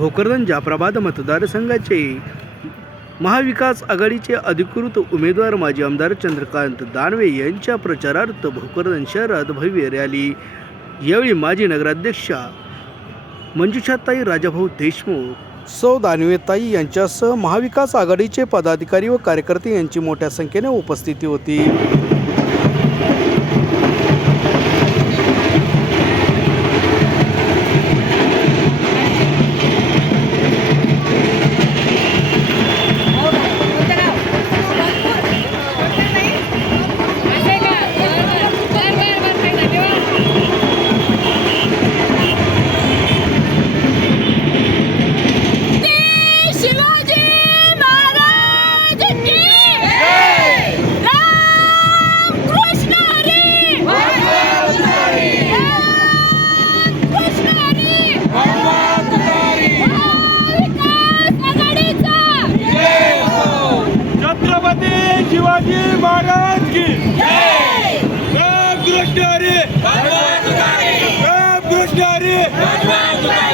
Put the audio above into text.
भोकरदन जाफराबाद मतदारसंघाचे महाविकास आघाडीचे अधिकृत उमेदवार माजी आमदार चंद्रकांत दानवे यांच्या प्रचारार्थ भोकरदन शहरात भव्य रॅली. यावेळी माजी नगराध्यक्षा मंजुषाताई राजाभाऊ देशमुख सौ दानवेताई यांच्यासह महाविकास आघाडीचे पदाधिकारी व कार्यकर्ते यांची मोठ्या संख्येने उपस्थिती होती. राम कृष्ण हरी.